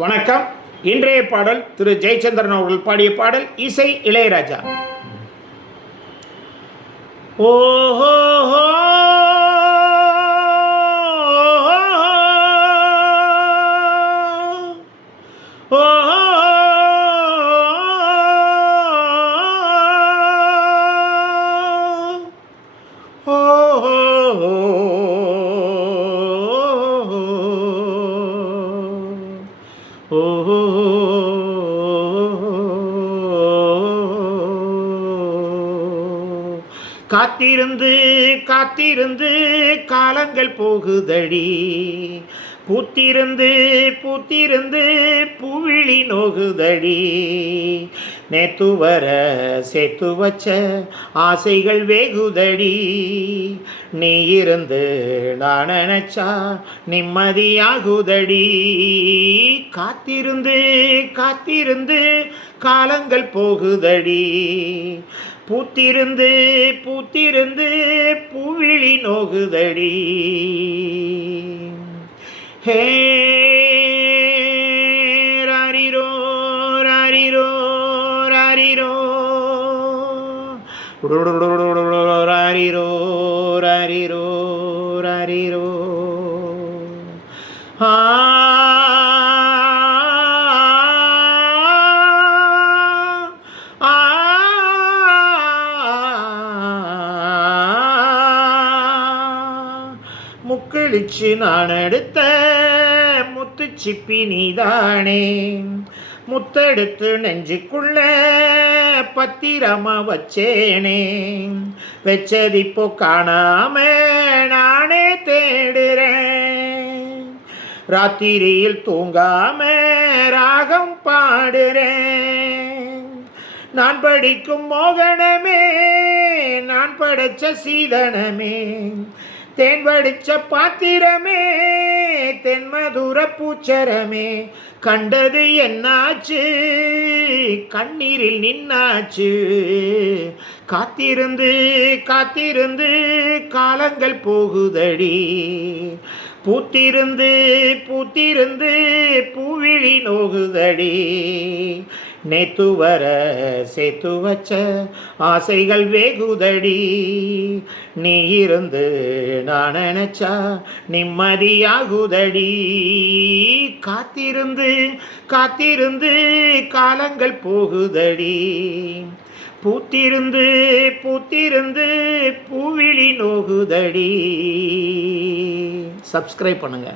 வணக்கம். இன்றைய பாடல் திரு ஜெயச்சந்திரன் அவர்கள் பாடிய பாடல், இசை இளையராஜா. ஓஹோ காத்திருந்து காத்திருந்து காலங்கள் போகுதடி, பூத்திருந்து பூத்திருந்து பூவிழி நோகுதடி, நேத்து வர சேர்த்து வச்ச ஆசைகள் வேகுதடி, நீ இருந்து நான் நினைச்சா நிம்மதியாகுதடி. காத்திருந்து காத்திருந்து காலங்கள் போகுதடி, பூத்திருந்து பூத்திருந்து பூவிழி நோகுதடி. ஹே ராரிரோ ராரிரோ ராரிரோ ராரிரோ ராரிரோ ராரிரோ. முக்களிச்சு நான் எடுத்த முத்துச்சிப்பி நீதானே, முத்தெடுத்து நெஞ்சுக்குள்ள பத்திரமா வச்சேனே, வச்சதிப்போ காணாம நானே தேடுறேன், ராத்திரியில் தூங்காம ராகம் பாடுறேன், நான் படிக்கும் மோகனமே நான் படைச்ச சீதனமே, தேன் வடிச்ச பாத்திரமே தென்மதுர பூச்சரமே, கண்டது என்னாச்சு கண்ணீரில் நின்னாச்சு, காத்திருந்து காத்திருந்து காலங்கள் போகுதடி, பூத்திருந்து பூத்திருந்து பூவிழி நோகுதடி, நேத்து வர சேர்த்து வச்ச ஆசைகள் வேகுதடி, நீ இருந்து நான் நினைச்சா நிம்மதியாகுதடி. காத்திருந்து காத்திருந்து காலங்கள் போகுதடி, பூத்திருந்து பூத்திருந்து பூவிழி நோகுதடி. சப்ஸ்கிரைப் பண்ணுங்க.